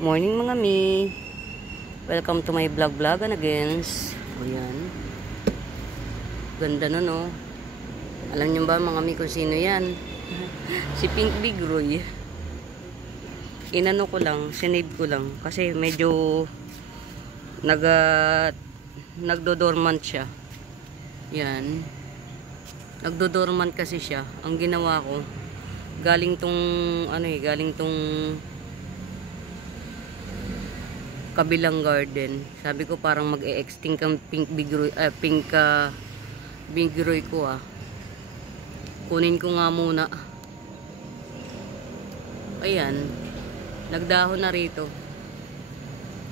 Morning mga mi. Welcome to my vlog again. O yan. Ganda na no. Alam niyo ba mga mi kung sino yan? Si Pink Bigroy. Inano ko lang, sinave ko lang. Kasi medyo nagdodormant siya. Yan. Nagdodormant kasi siya. Ang ginawa ko, galing tong kabilang garden. Sabi ko parang mag-e-extinct ang pink bigroy ko ah. Kunin ko nga muna. Ayan. Nagdahon na rito.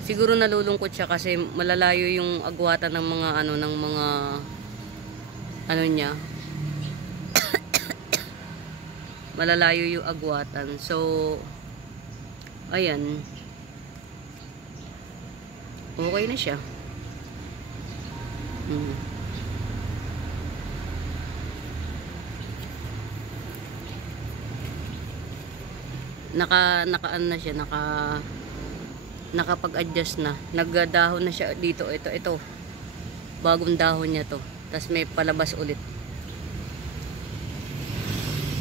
Siguro nalulungkot siya kasi malalayo yung agwatan ng mga niya. Malalayo yung agwatan. So ayan. Okay na siya. Naka-ano na siya, nakapag-adjust na. Nagdahon na siya dito. Ito. Bagong dahon niya to. Tapos may palabas ulit.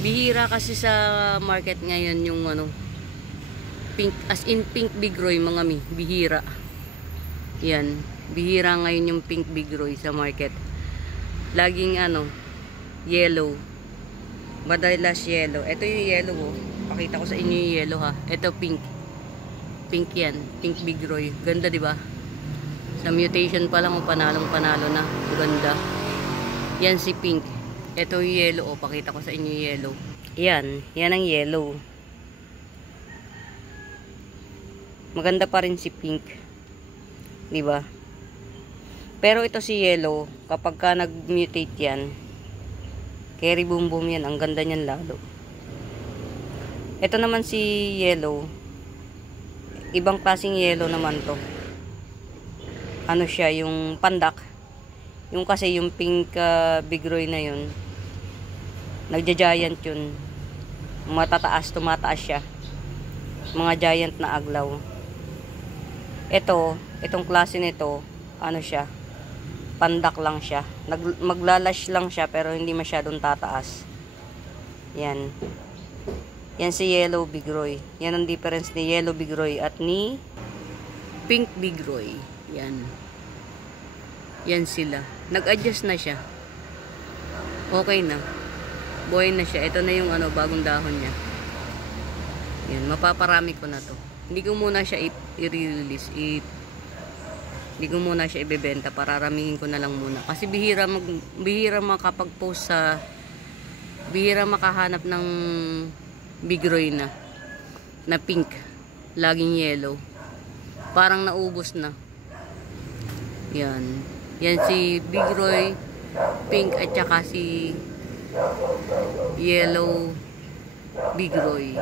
Bihira kasi sa market ngayon yung pink, as in pink bigroy mga mi. Bihira. Yan. Bihira ngayon yung pink bigroy sa market. Laging yellow. Madalas yellow. Ito yung yellow oh. Pakita ko sa inyo yung yellow ha. Ito pink. Pink yan. Pink bigroy. Ganda diba? Sa mutation pa lang panalong panalo na. Ganda. Yan si pink. Ito yung yellow oh. Pakita ko sa inyo yung yellow. Yan. Yan ang yellow. Maganda pa rin si pink. Diba? Pero ito si yellow, kapag ka nag-mutate yan, carry boom boom yan, ang ganda niyan lalo. Ito naman si yellow, ibang klaseng yellow naman to. Ano siya, yung pandak. Yung kasi yung pink bigroy na yun, nagja-giant yun. Tumataas siya. Mga giant na aglaw. Itong klase nito, siya, pandak lang siya. Maglalash lang siya, pero hindi masyadong tataas. Yan. Yan si yellow bigroy. Yan ang difference ni yellow bigroy at ni pink bigroy. Yan. Yan sila. Nag-adjust na siya. Okay na. Buhay na siya. Ito na yung bagong dahon niya. Yan. Mapaparami ko na to. Hindi ko muna siya i-release. Hindi ko muna siya ibebenta. Pararamihin ko na lang muna. Kasi bihira makapag-post sa... Bihira makahanap ng bigroy na pink. Laging yellow. Parang naubos na. Yan. Yan si bigroy, pink at saka si yellow bigroy.